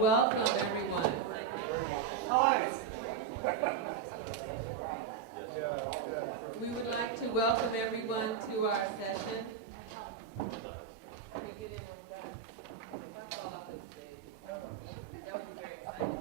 Welcome, everyone. We would like to welcome everyone to our session. That would be very exciting.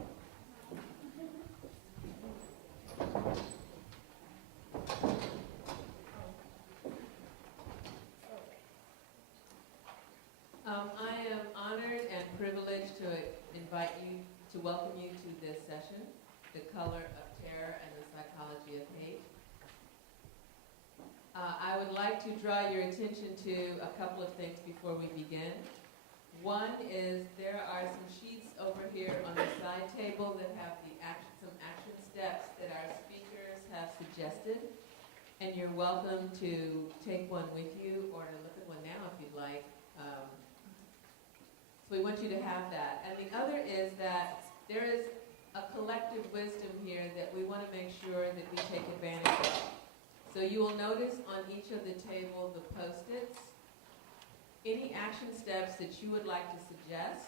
I am honored and privileged to invite you, to welcome you to this session, The Color of Terror and the Psychology of Hate. I would like to draw your attention to a couple of things before we begin. One is there are some sheets over here on the side table that have some action steps that our speakers have suggested, and you're welcome to take one with you or to look at one now if you'd like. So we want you to have that. And the other is that there is a collective wisdom here that we want to make sure that we take advantage of. So you will notice on each of the table the Post-its. Any action steps that you would like to suggest,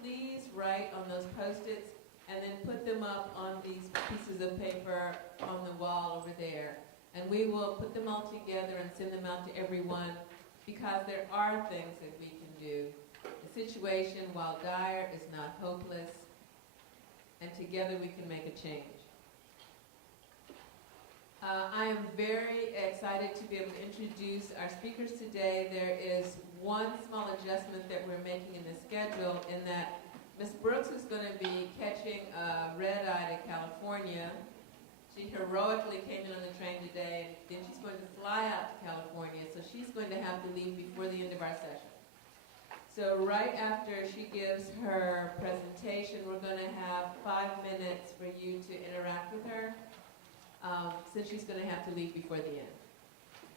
please write on those Post-its and then put them up on these pieces of paper on the wall over there. And we will put them all together and send them out to everyone because there are things that we can do. The situation, while dire, is not hopeless, and together we can make a change. I am very excited to be able to introduce our speakers today. There is one small adjustment that we're making in the schedule in that Ms. Brooks is going to be catching a red-eye to California. She heroically came in on the train today, and then she's going to fly out to California, so she's going to have to leave before the end of our session. So right after she gives her presentation, we're going to have 5 minutes for you to interact with her, since she's going to have to leave before the end.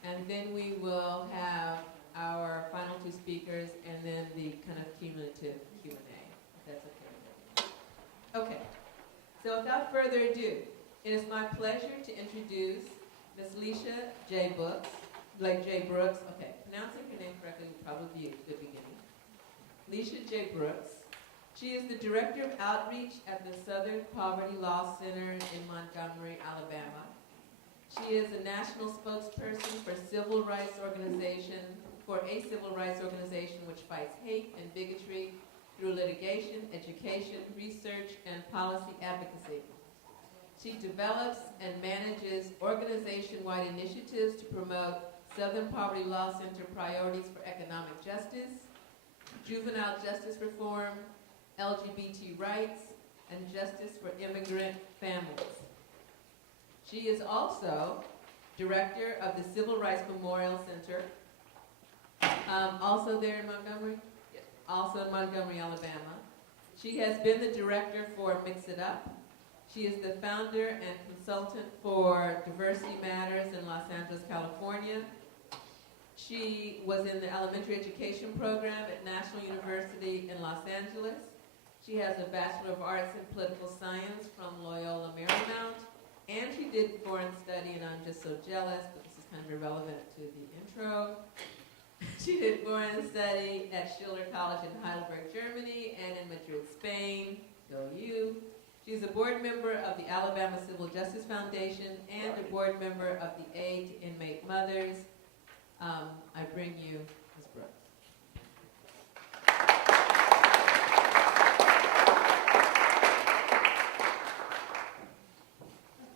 And then we will have our final two speakers and then the kind of cumulative Q&A, if that's okay. Okay, so without further ado, it is my pleasure to introduce Ms. Lecia Brooks. Okay, pronouncing her name correctly would probably be a good beginning. Lecia Brooks. She is the Director of Outreach at the Southern Poverty Law Center in Montgomery, Alabama. She is a national spokesperson for a civil rights organization which fights hate and bigotry through litigation, education, research, and policy advocacy. She develops and manages organization-wide initiatives to promote Southern Poverty Law Center priorities for economic justice, juvenile justice reform, LGBT rights, and justice for immigrant families. She is also director of the Civil Rights Memorial Center, also there in Montgomery? Yes. Also in Montgomery, Alabama. She has been the director for Mix It Up. She is the founder and consultant for Diversity Matters in Los Angeles, California. She was in the elementary education program at National University in Los Angeles. She has a Bachelor of Arts in Political Science from Loyola Marymount. And she did foreign study, and I'm just so jealous, but this is kind of irrelevant to the intro. She did foreign study at Schiller College in Heidelberg, Germany, and in Madrid, Spain. Go you. She's a board member of the Alabama Civil Justice Foundation and a board member of the Aid to Inmate Mothers. I bring you Ms. Brooks.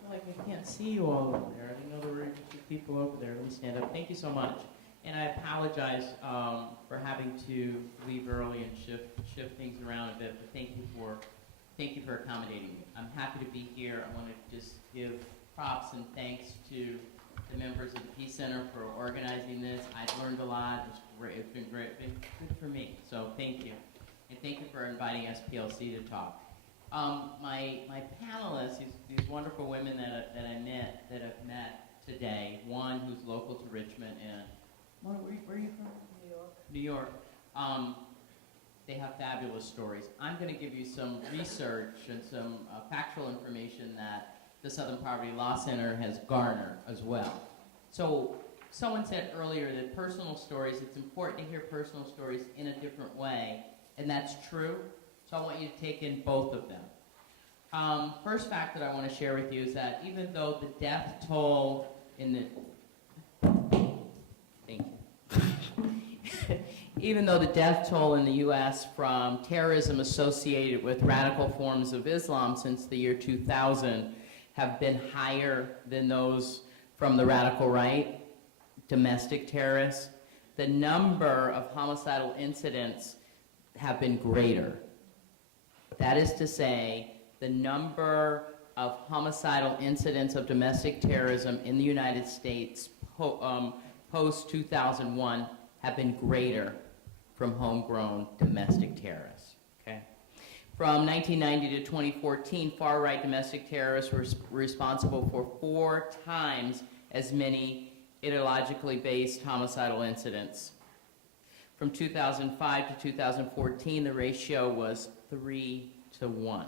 Like I can't see you all over there. I didn't know there were people over there. Let me stand up. Thank you so much. And I apologize for having to leave early and shift things around a bit. But thank you for accommodating me. I'm happy to be here. I want to just give props and thanks to the members of the Peace Center for organizing this. I've learned a lot. It's great. It's been great. It's been good for me. So thank you. And thank you for inviting SPLC to talk. My panelists, these wonderful women that I've met today. One who's local to Richmond, and where are you from? New York. They have fabulous stories. I'm going to give you some research and some factual information that the Southern Poverty Law Center has garnered as well. So someone said earlier that personal stories, it's important to hear personal stories in a different way, and that's true. So So I want you to take in both of them. First fact that I want to share with you is that even though the death toll in the even though the death toll in the U.S. from terrorism associated with radical forms of Islam since the year 2000 have been higher than those from the radical right, domestic terrorists, the number of homicidal incidents have been greater. That is to say, the number of homicidal incidents of domestic terrorism in the United States post-2001 have been greater from homegrown domestic terrorists. Okay? From 1990 to 2014, far-right domestic terrorists were responsible for 4 times as many ideologically based homicidal incidents. From 2005 to 2014, the ratio was 3 to 1.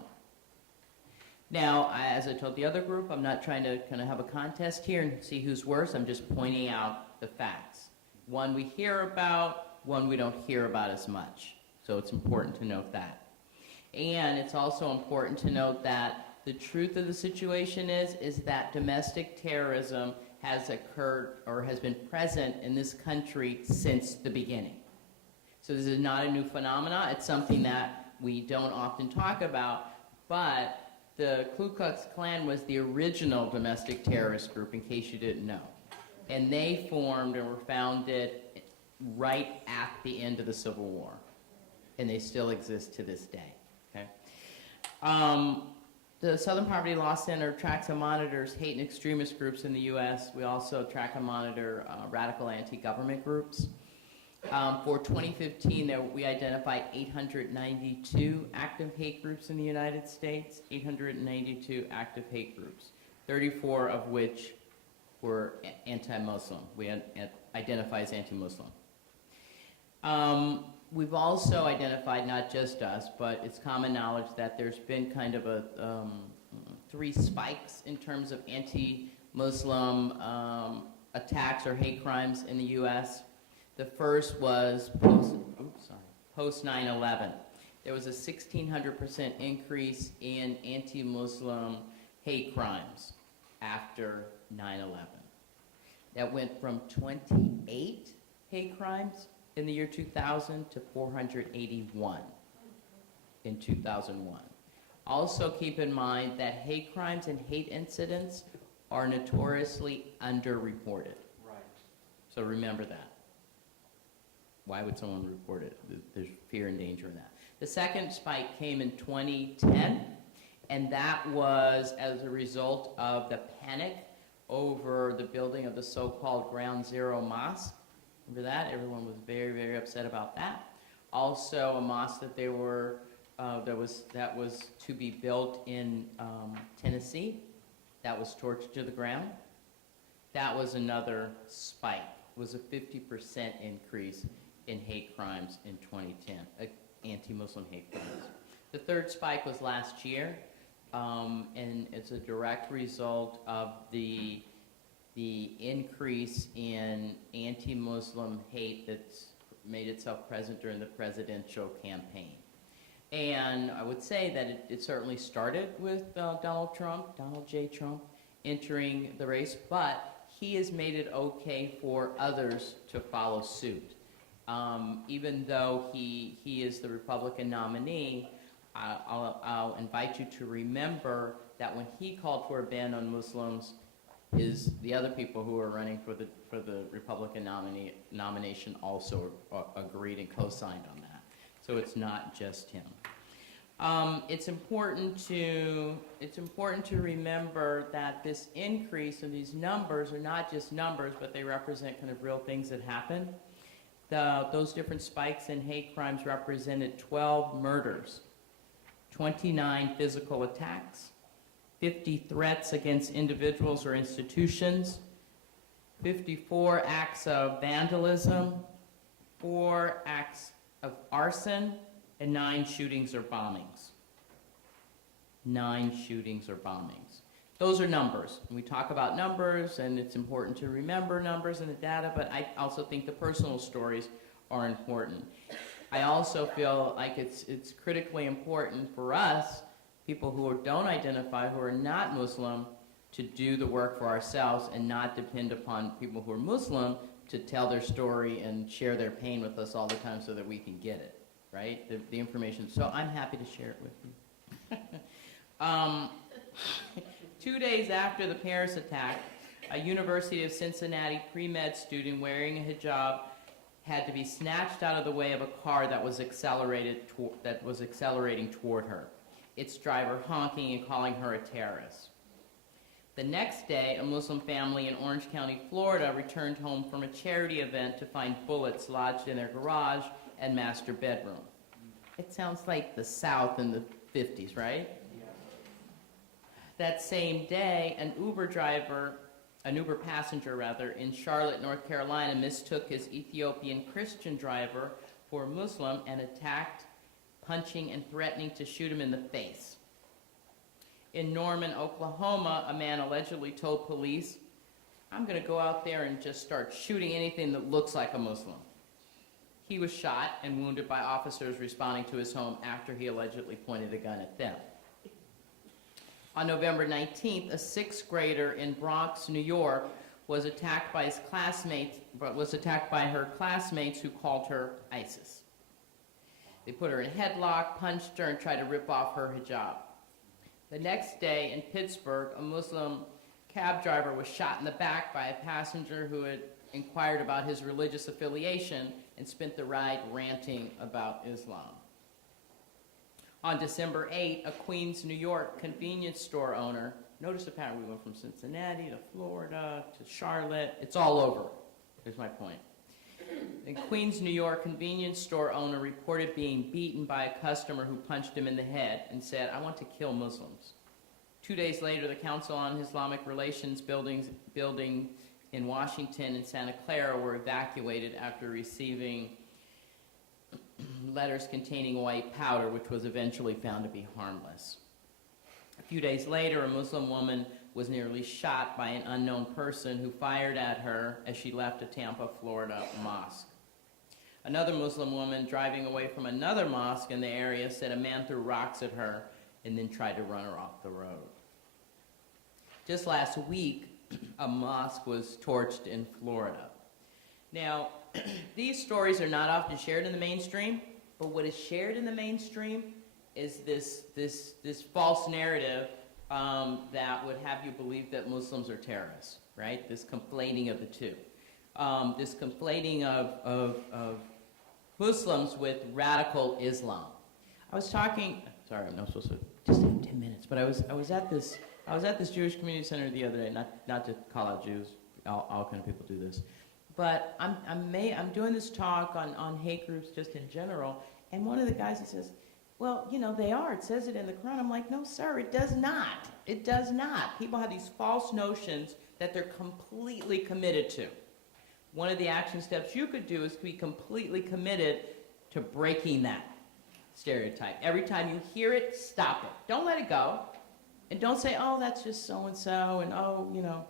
Now, as I told the other group, I'm not trying to kind of have a contest here and see who's worse. I'm just pointing out the facts. One we hear about, one we don't hear about as much. So it's important to note that. And it's also important to note that the truth of the situation is that domestic terrorism has occurred or has been present in this country since the beginning. So this is not a new phenomenon. It's something that we don't often talk about, but the Ku Klux Klan was the original domestic terrorist group, in case you didn't know. And they formed and were founded right at the end of the Civil War. And they still exist to this day. Okay? The Southern Poverty Law Center tracks and monitors hate and extremist groups in the U.S. We also track and monitor radical anti-government groups. For 2015, we identified 892 active hate groups in the United States, 892 active hate groups, 34 of which were anti-Muslim. We identify as anti-Muslim. We've also identified, not just us, but it's common knowledge that there's been kind of a 3 spikes in terms of anti-Muslim attacks or hate crimes in the U.S. The first was post 9/11. There was a 1,600% increase in anti-Muslim hate crimes after 9/11. That went from 28 hate crimes in the year 2000 to 481 in 2001. Also keep in mind that hate crimes and hate incidents are notoriously underreported. Right. So remember that. Why would someone report it? There's fear and danger in that. The second spike came in 2010, and that was as a result of the panic over the building of the so-called Ground Zero Mosque. Remember that? Everyone was very, very upset about that. Also, a mosque that that was to be built in Tennessee, that was torched to the ground. That was another spike. It was a 50% increase in hate crimes in 2010, anti-Muslim hate crimes. The third spike was last year, and it's a direct result of the increase in anti-Muslim hate that's made itself present during the presidential campaign. And I would say that it certainly started with Donald J. Trump, entering the race, but he has made it okay for others to follow suit. Even though he is the Republican nominee, I'll invite you to remember that when he called for a ban on Muslims, the other people who are running for the Republican nomination also agreed and co-signed on that. So it's not just him. It's important to remember that this increase in these numbers are not just numbers, but they represent kind of real things that happen. Those different spikes in hate crimes represented 12 murders, 29 physical attacks, 50 threats against individuals or institutions, 54 acts of vandalism, 4 acts of arson, and 9 shootings or bombings. 9 shootings or bombings. Those are numbers. We talk about numbers, and it's important to remember numbers and the data, but I also think the personal stories are important. I also feel like it's critically important for us, people who don't identify, who are not Muslim, to do the work for ourselves and not depend upon people who are Muslim to tell their story and share their pain with us all the time so that we can get it, right? The information. So I'm happy to share it with you. 2 days after the Paris attack, a University of Cincinnati pre-med student wearing a hijab had to be snatched out of the way of a car that was accelerating toward her, its driver honking and calling her a terrorist. The next day, a Muslim family in Orange County, Florida, returned home from a charity event to find bullets lodged in their garage and master bedroom. It sounds like the South in the 50s, right? That same day, an Uber passenger in Charlotte, North Carolina, mistook his Ethiopian Christian driver for a Muslim and attacked, punching and threatening to shoot him in the face. In Norman, Oklahoma, a man allegedly told police, "I'm going to go out there and just start shooting anything that looks like a Muslim." He was shot and wounded by officers responding to his home after he allegedly pointed a gun at them. On November 19th, a sixth grader in Bronx, New York, was attacked by her classmates who called her ISIS. They put her in a headlock, punched her, and tried to rip off her hijab. The next day in Pittsburgh, a Muslim cab driver was shot in the back by a passenger who had inquired about his religious affiliation and spent the ride ranting about Islam. On December 8, a Queens, New York convenience store owner, notice the pattern, we went from Cincinnati to Florida to Charlotte, it's all over. Here's my point. A Queens, New York convenience store owner reported being beaten by a customer who punched him in the head and said, "I want to kill Muslims." 2 days later, the Council on Islamic Relations building in Washington and Santa Clara were evacuated after receiving letters containing white powder, which was eventually found to be harmless. A few days later, a Muslim woman was nearly shot by an unknown person who fired at her as she left a Tampa, Florida mosque. Another Muslim woman driving away from another mosque in the area said a man threw rocks at her and then tried to run her off the road. Just last week, a mosque was torched in Florida. Now, these stories are not often shared in the mainstream, but what is shared in the mainstream is this false narrative that would have you believe that Muslims are terrorists, right? This conflating of the two. This conflating of Muslims with radical Islam. I was talking, sorry, I'm not supposed to just have 10 minutes, but I was at this Jewish community center the other day, not to call out Jews, all kind of people do this, but I'm doing this talk on hate groups just in general, and one of the guys, he says, "Well, you know, they are. It says it in the Quran." I'm like, "No, sir, it does not. It does not." People have these false notions that they're completely committed to. One of the action steps you could do is to be completely committed to breaking that stereotype. Every time you hear it, stop it. Don't let it go. And don't say, "Oh, that's just so-and-so," and "Oh, you know."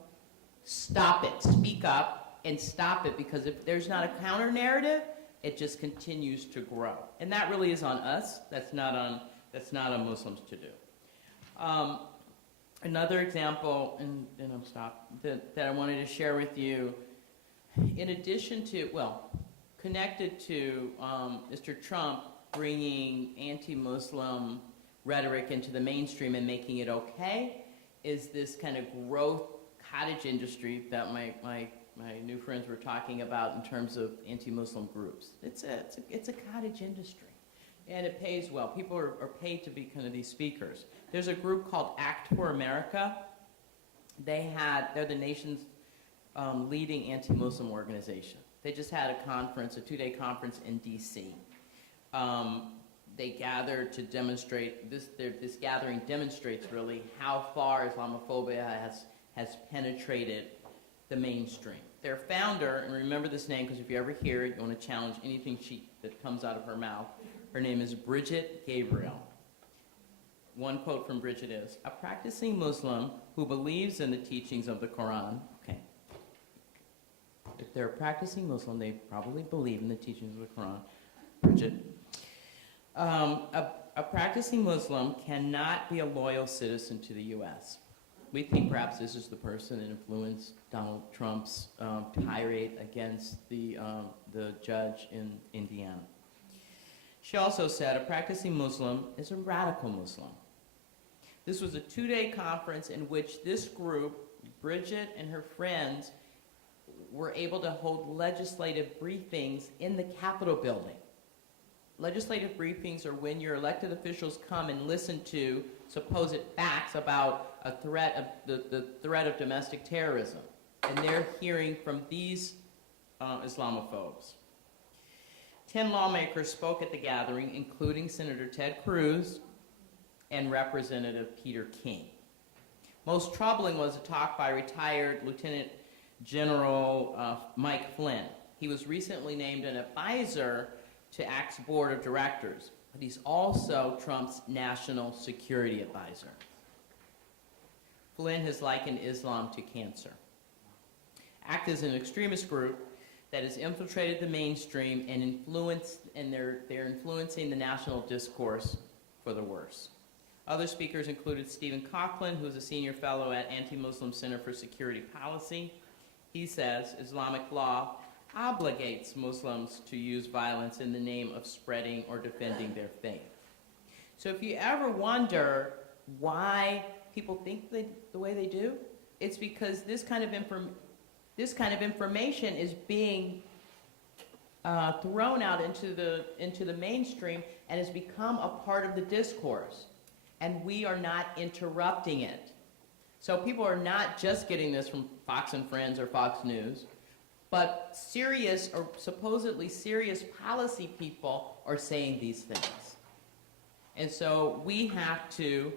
Stop it. Speak up and stop it, because if there's not a counter-narrative, it just continues to grow. And that really is on us. That's not on Muslims to do. Another example, and then I'll stop, that I wanted to share with you, in addition to, connected to Mr. Trump bringing anti-Muslim rhetoric into the mainstream and making it okay, is this kind of growth cottage industry that my new friends were talking about in terms of anti-Muslim groups. It's a cottage industry, and it pays well. People are paid to be kind of these speakers. There's a group called Act for America. They're the nation's leading anti-Muslim organization. They just had a conference, a 2-day conference in D.C. They gathered to demonstrate, this gathering demonstrates really how far Islamophobia has penetrated the mainstream. Their founder, and remember this name because if you ever hear it, you want to challenge anything that comes out of her mouth. Her name is Bridget Gabriel. One quote from Bridget is, "A practicing Muslim who believes in the teachings of the Quran," okay, if they're a practicing Muslim, they probably believe in the teachings of the Quran, Bridget. A practicing Muslim cannot be a loyal citizen to the U.S. We think perhaps this is the person that influenced Donald Trump's tirade against the judge in Indiana. She also said a practicing Muslim is a radical Muslim. This was a 2-day conference in which this group, Bridget and her friends, were able to hold legislative briefings in the Capitol building. Legislative briefings are when your elected officials come and listen to supposed facts about a threat of the threat of domestic terrorism, and they're hearing from these Islamophobes. 10 lawmakers spoke at the gathering, including Senator Ted Cruz and Representative Peter King. Most troubling was a talk by retired Lieutenant General Mike Flynn. He was recently named an advisor to ACT's board of directors, but he's also Trump's national security advisor. Flynn has likened Islam to cancer. ACT is an extremist group that has infiltrated the mainstream and they're influencing the national discourse for the worse. Other speakers included Stephen Coughlin, who is a senior fellow at Anti-Muslim Center for Security Policy. He says Islamic law obligates Muslims to use violence in the name of spreading or defending their faith. So if you ever wonder why people think the way they do, it's because this kind of information is being thrown out into the mainstream and has become a part of the discourse, and we are not interrupting it. So people are not just getting this from Fox and Friends or Fox News, but serious or supposedly serious policy people are saying these things. And so we have to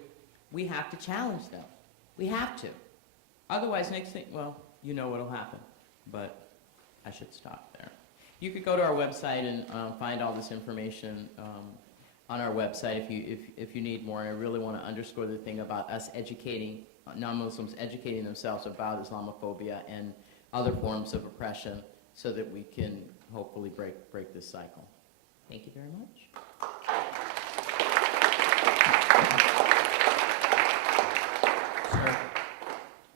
challenge them. We have to. Otherwise, next thing, well, you know what'll happen, but I should stop there. You could go to our website and find all this information on our website if you need more. And I really want to underscore the thing about us educating non-Muslims, educating themselves about Islamophobia and other forms of oppression, so that we can hopefully break this cycle. Thank you very much. Sir.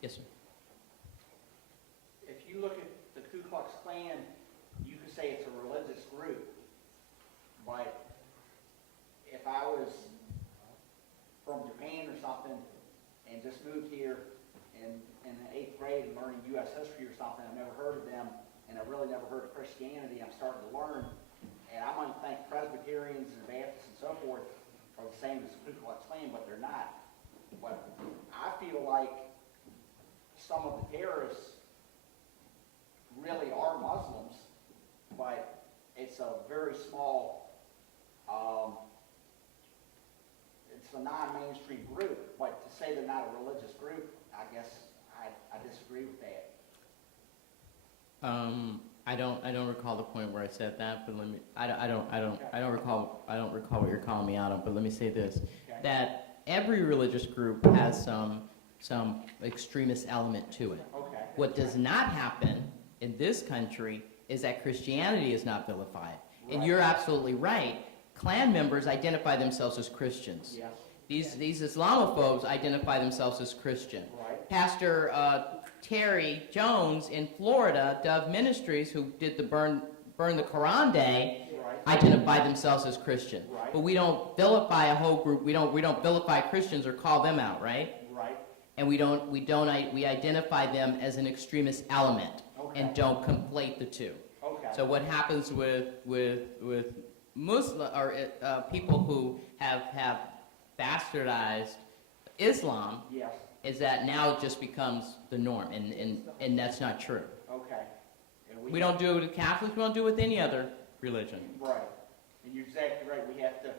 Yes, sir. If you look at the Ku Klux Klan, you could say it's a religious group. But if I was from Japan or something and just moved here in the 8th grade and learning U.S. history or something, I've never heard of them, and I've really never heard of Christianity, I'm starting to learn. And I might think Presbyterians and Baptists and so forth are the same as the Ku Klux Klan, but they're not. But I feel like some of the terrorists really are Muslims, but it's a very small, it's a non-mainstream group. But to say they're not a religious group, I guess I disagree with that. I don't recall the point where I said that, but I don't recall what you're calling me out on. But let me say this: that every religious group has some extremist element to it. Okay. What does not happen in this country is that Christianity is not vilified. Right. And you're absolutely right. Klan members identify themselves as Christians. Yes. These Islamophobes identify themselves as Christian. Right. Pastor Terry Jones in Florida, Dove Ministries, who did the burn the Quran Day, Right. identify themselves as Christian. Right. But we don't vilify a whole group. We don't vilify Christians or call them out, right? Right. And we identify them as an extremist element. Okay. And don't conflate the two. Okay. So what happens with Muslim or people who have bastardized Islam Yes. is that now it just becomes the norm, and that's not true. Okay. And We don't do it with Catholics. We don't do it with any other religion. Right. And you're exactly right. We have to,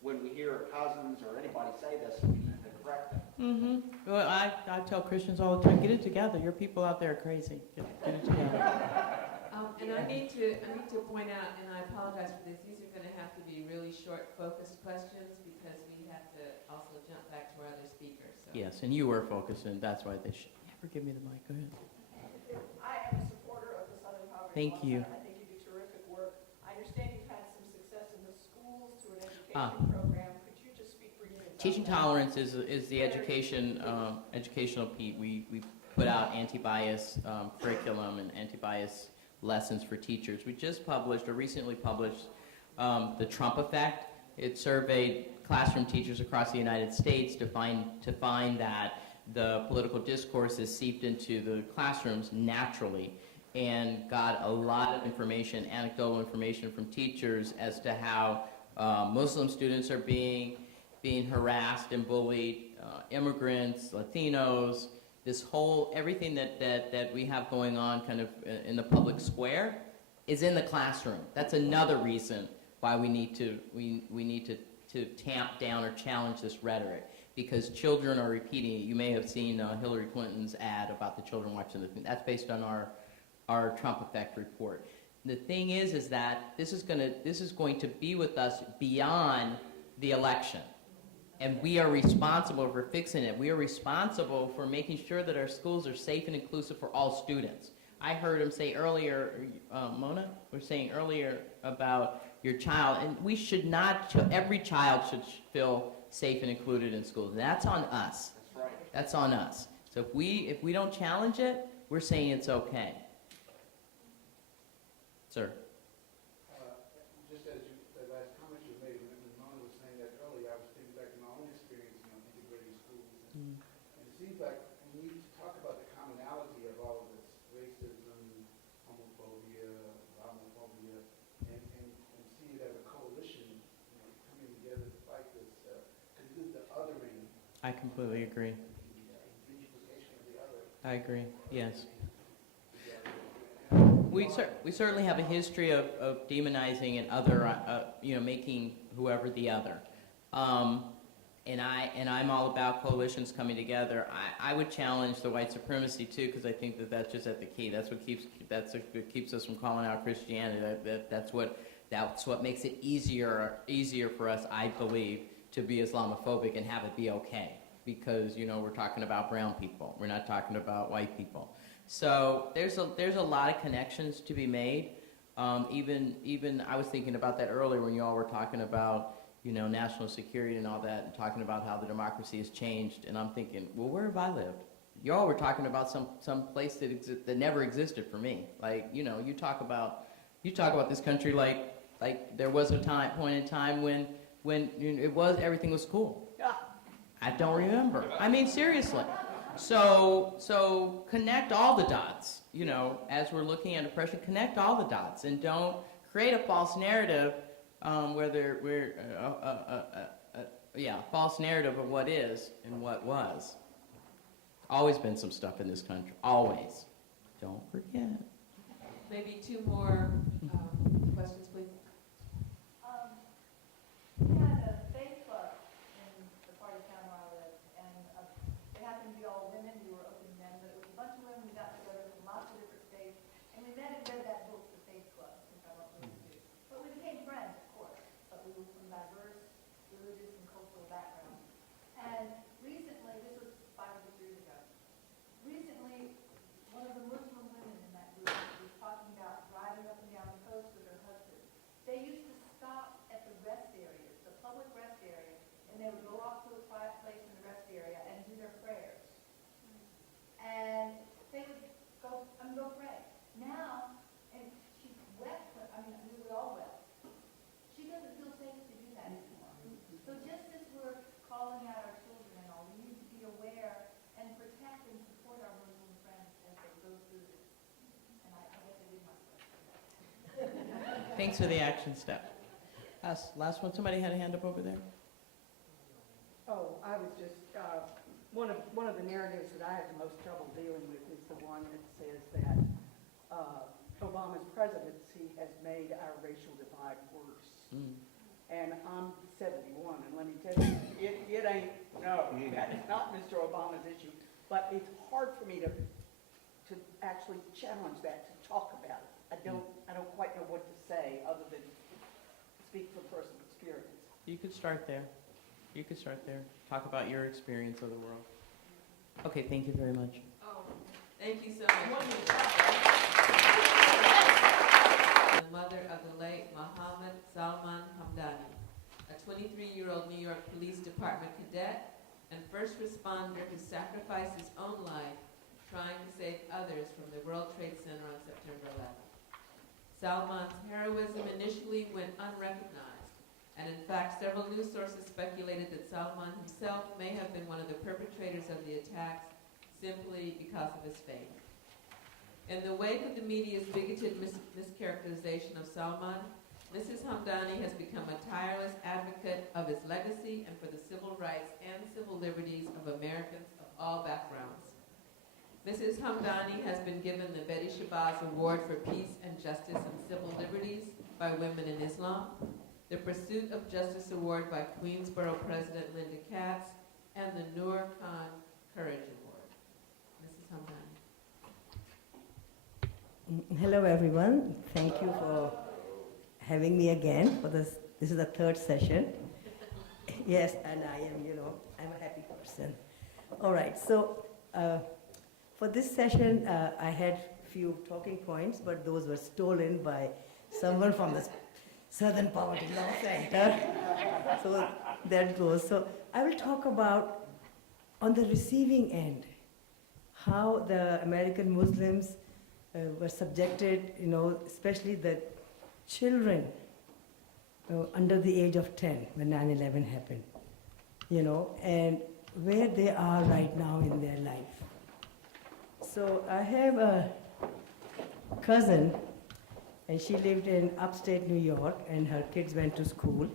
when we hear cousins or anybody say this, we need to correct them. Mm-hmm. Well, I tell Christians all the time, get it together. Your people out there are crazy. Get it together. And I need to point out, and I apologize for this, these are going to have to be really short, focused questions because we have to also jump back to our other speakers. So. Yes, and you were focused, and that's why they should. Give me the mic. Go ahead. I am a supporter of the Southern Poverty Thank Law you. Center. I think you do terrific work. I understand you've had some program. Could you just speak briefly about Teaching that? tolerance is the education educational piece. We put out anti-bias curriculum and anti-bias lessons for teachers. We just published, or recently published, the Trump effect. It surveyed classroom teachers across the United States to find that the political discourse is seeped into the classrooms naturally, and got a lot of information, anecdotal information from teachers as to how Muslim students are being harassed and bullied, immigrants, Latinos, this whole, everything that we have going on kind of in the public square is in the classroom. That's another reason why we need to tamp down or challenge this rhetoric, because children are repeating it. You may have seen Hillary Clinton's ad about the children watching the film. That's based on our Trump effect report. The thing is that this is going to be with us beyond the election. And we are responsible for fixing it. We are responsible for making sure that our schools are safe and inclusive for all students. I heard him say earlier, Mona was saying earlier about your child, and we should not, every child should feel safe and included in schools. That's on us. That's right. That's on us. So if we don't challenge it, we're saying it's okay. Sir. Just as the last comment you made, when Mona was saying that earlier, I was thinking back to my own experience, integrating schools. And it seems like we need to talk about the commonality of all of this, racism, homophobia, Islamophobia, and see it as a coalition, coming together to fight this, because this is the othering. I completely agree. The unification of the other. I agree, yes. We certainly have a history of demonizing and other, making whoever the other. And I'm all about coalitions coming together. I would challenge the white supremacy too, because I think that's just at the key. That's what keeps us from calling out Christianity. That's what makes it easier for us, I believe, to be Islamophobic and have it be okay. Because we're talking about brown people. We're not talking about white people. So there's a lot of connections to be made. Even I was thinking about that earlier when you all were talking about national security and all that, and talking about how the democracy has changed. And I'm thinking, well, where have I lived? You all were talking about some place that never existed for me. Like you talk about this country like there was a point in time when everything was cool. I don't remember. I mean, seriously. So connect all the dots, as we're looking at oppression, connect all the dots, and don't create a false narrative, false narrative of what is and what was. Always been some stuff in this country, always. Don't forget. Maybe two more questions, please. We had a faith club in the part of town where I live, and it happened to be all women. We were open men, but it was a bunch of women who got together from lots of different states, and we met and read that book, The Faith Club, which I love to do. But we became friends, of course, but we were from diverse religious and cultural backgrounds. And recently, this was 5 or 6 years ago, one of the Muslim women in that group was talking about driving up and down the coast with her husband. They used to stop at the rest areas, the public rest area, and they would go off to a quiet place in the rest area and do their prayers. And they would go pray. Now, and she wept, we were all wept. She doesn't feel safe to do that anymore. So just as we're calling out our children and all, we need to be aware and protect and support our Muslim friends as they go through this. And I guess I did my part. Thanks for the action step. Last one. Somebody had a hand up over there. Oh, I was just, one of the narratives that I have the most trouble dealing with is the one that says that Obama's presidency has made our racial divide worse. And I'm 71, and let me tell you, it ain't, no, that is not Mr. Obama's issue. But it's hard for me to actually challenge that, to talk about it. I don't quite know what to say other than speak from personal experience. You could start there. Talk about your experience of the world. Okay, thank you very much. Oh, thank you so much. The mother of the late Mohammed Salman Hamdani, a 25 first responder who sacrificed his own life trying to save others from the World Trade Center on September 11th. Salman's heroism initially went unrecognized, and in fact, several news sources speculated that Salman himself may have been one of the perpetrators of the attacks simply because of his faith. In the wake of the media's bigoted mischaracterization of Salman, Mrs. Hamdani has become a tireless advocate of his legacy and for the civil rights and civil liberties of Americans of all backgrounds. Mrs. Hamdani has been given the Betty Shabazz Award for Peace and Justice and Civil Liberties by Women in Islam, the Pursuit of Justice Award by Queensborough President Linda Katz, and the Noor Khan Courage Award. Mrs. Hamdani. Hello, everyone. Thank you for having me again for this. This is the third session. Yes, and I am, I'm a happy person. All right, so for this session, I had few talking points, but those were stolen by someone from the Southern Poverty Law Center. So that goes. So I will talk about, on the receiving end, how the American Muslims were subjected, especially the children under the age of 10 when 9/11 happened, and where they are right now in their life. So I have a cousin, and she lived in upstate New York, and her kids went to school,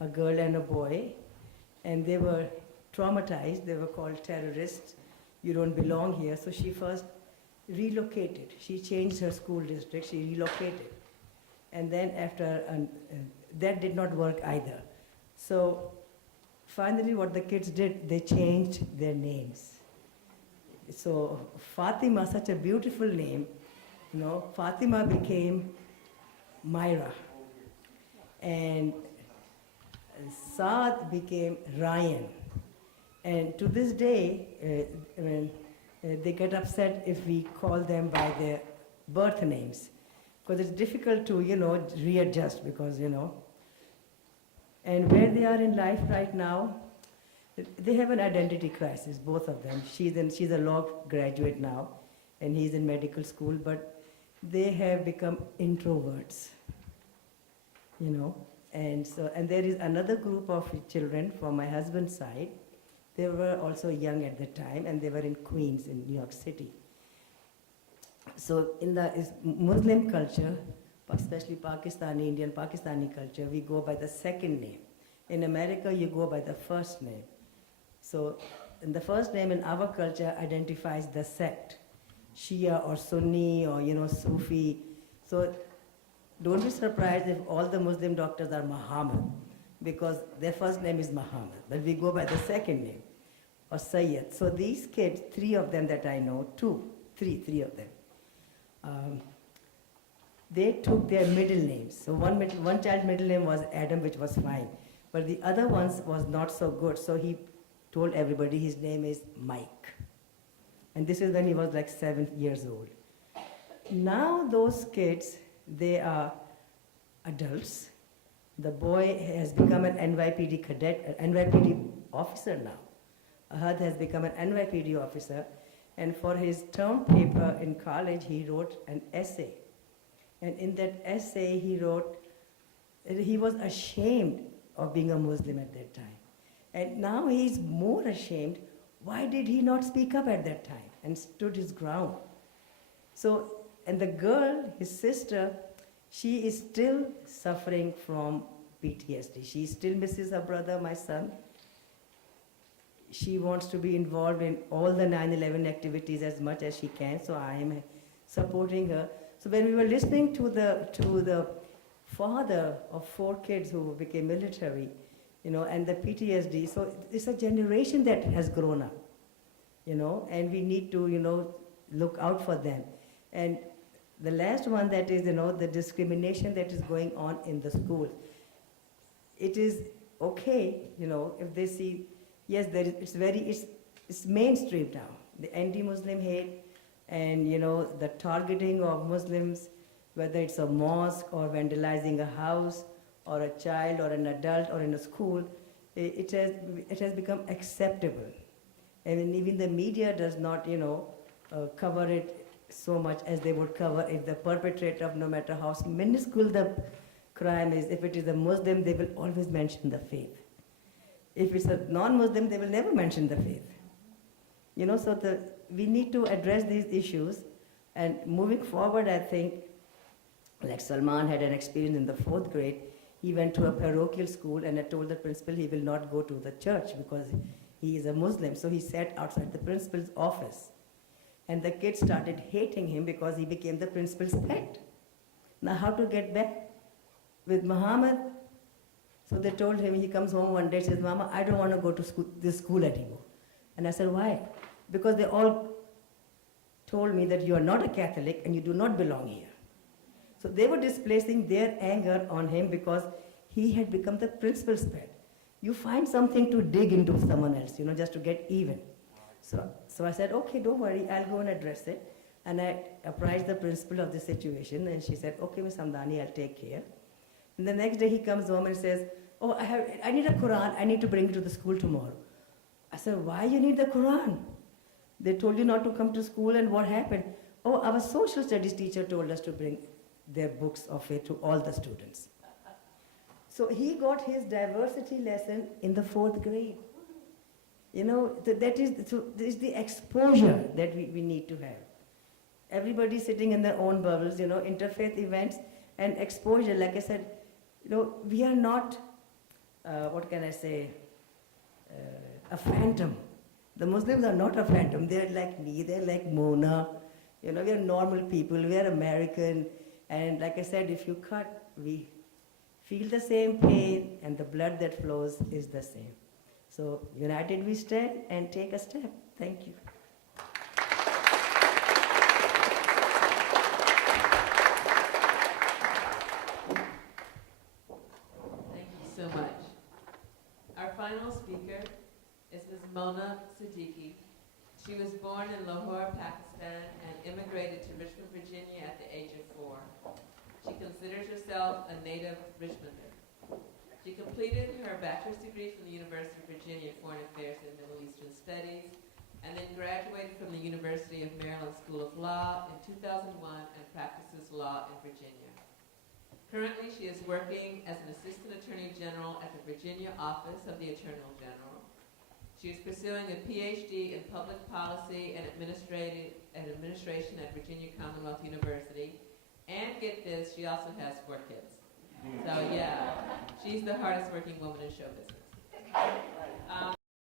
a girl and a boy, and they were traumatized. They were called terrorists. You don't belong here. So she first relocated. She changed her school district. She relocated. And then after, that did not work either. So finally what the kids did, they changed their names. So Fatima, such a beautiful name, Fatima became Myra. And Saad became Ryan. And to this day, they get upset if we call them by their birth names, because it's difficult to, readjust because, And where they are in life right now, they have an identity crisis, both of them. She's a law graduate now, and he's in medical school, but they have become introverts, And there is another group of children from my husband's side. They were also young at the time, and they were in Queens, in New York City. So in the Muslim culture, especially Pakistani, Indian Pakistani culture, we go by the second name. In America, you go by the first name. So in the first name in our culture identifies the sect, Shia or Sunni or, Sufi. So don't be surprised if all the Muslim doctors are Muhammad, because their first name is Muhammad, but we go by the second name, or Sayyid. So these kids, three of them that I know, three of them, they took their middle names. So one child's middle name was Adam, which was fine, but the other one's was not so good. So he told everybody his name is Mike. And this is when he was like 7 years old. Now those kids, they are adults. The boy has become an NYPD cadet, an NYPD officer now. Ahad has become an NYPD officer, and for his term paper in college, he wrote an essay. And in that essay, he wrote that he was ashamed of being a Muslim at that time. And now he's more ashamed. Why did he not speak up at that time and stood his ground? So, and the girl, his sister, she is still suffering from PTSD. She still misses her brother, my son. She wants to be involved in all the 9/11 activities as much as she can, so I am supporting her. So when we were listening to the father of 4 kids who became military, and the PTSD, so it's a generation that has grown up, and we need to, look out for them. And the last one, that is, the discrimination that is going on in the schools. It is okay, if they see, yes, it's mainstream now. The anti-Muslim hate and, the targeting of Muslims, whether it's a mosque or vandalizing a house or a child or an adult or in a school, it has become acceptable. I mean, even the media does not, cover it so much as they would cover if the perpetrator of no matter how minuscule the crime is, if it is a Muslim, they will always mention the faith. If it's a non-Muslim, they will never mention the faith. So we need to address these issues. And moving forward, I think, like Salman had an experience in the 4th grade, he went to a parochial school and I told the principal he will not go to the church because he is a Muslim. So he sat outside the principal's office. And the kids started hating him because he became the principal's pet. Now how to get back with Muhammad? So they told him, he comes home one day and says, Mama, I don't want to go to this school anymore. And I said, why? Because they all told me that you are not a Catholic and you do not belong here. So they were displacing their anger on him because he had become the principal's pet. You find something to dig into someone else, just to get even. So I said, okay, don't worry, I'll go and address it. And I apprised the principal of the situation, and she said, okay, Ms. Hamdani, I'll take care. And the next day he comes home and says, oh, I need a Quran, I need to bring it to the school tomorrow. I said, why you need the Quran? They told you not to come to school, and what happened? Oh, our social studies teacher told us to bring their books of it to all the students. So he got his diversity lesson in the 4th grade. That is the exposure that we need to have. Everybody sitting in their own bubbles, interfaith events and exposure. Like I said, we are not, what can I say, a phantom. The Muslims are not a phantom. They're like me, they're like Mona. We are normal people, we are American. And like I said, if you cut, we feel the same pain and the blood that flows is the same. So united we stand and take a step. Thank you. Thank you so much. Our final speaker is Ms. Mona Siddiqui. She was born in Lahore, Pakistan, and immigrated to Richmond, Virginia at the age of 4. She considers herself a native Richmonder. She completed her bachelor's degree from the University of Virginia in Foreign Affairs and Middle Eastern Studies, and then graduated from the University of Maryland School of Law in 2001 and practices law in Virginia. Currently, she is working as an Assistant Attorney General at the Virginia Office of the Attorney General. She is pursuing a PhD in Public Policy and Administration at Virginia Commonwealth University. And get this, she also has 4 kids. So yeah, she's the hardest working woman in show business.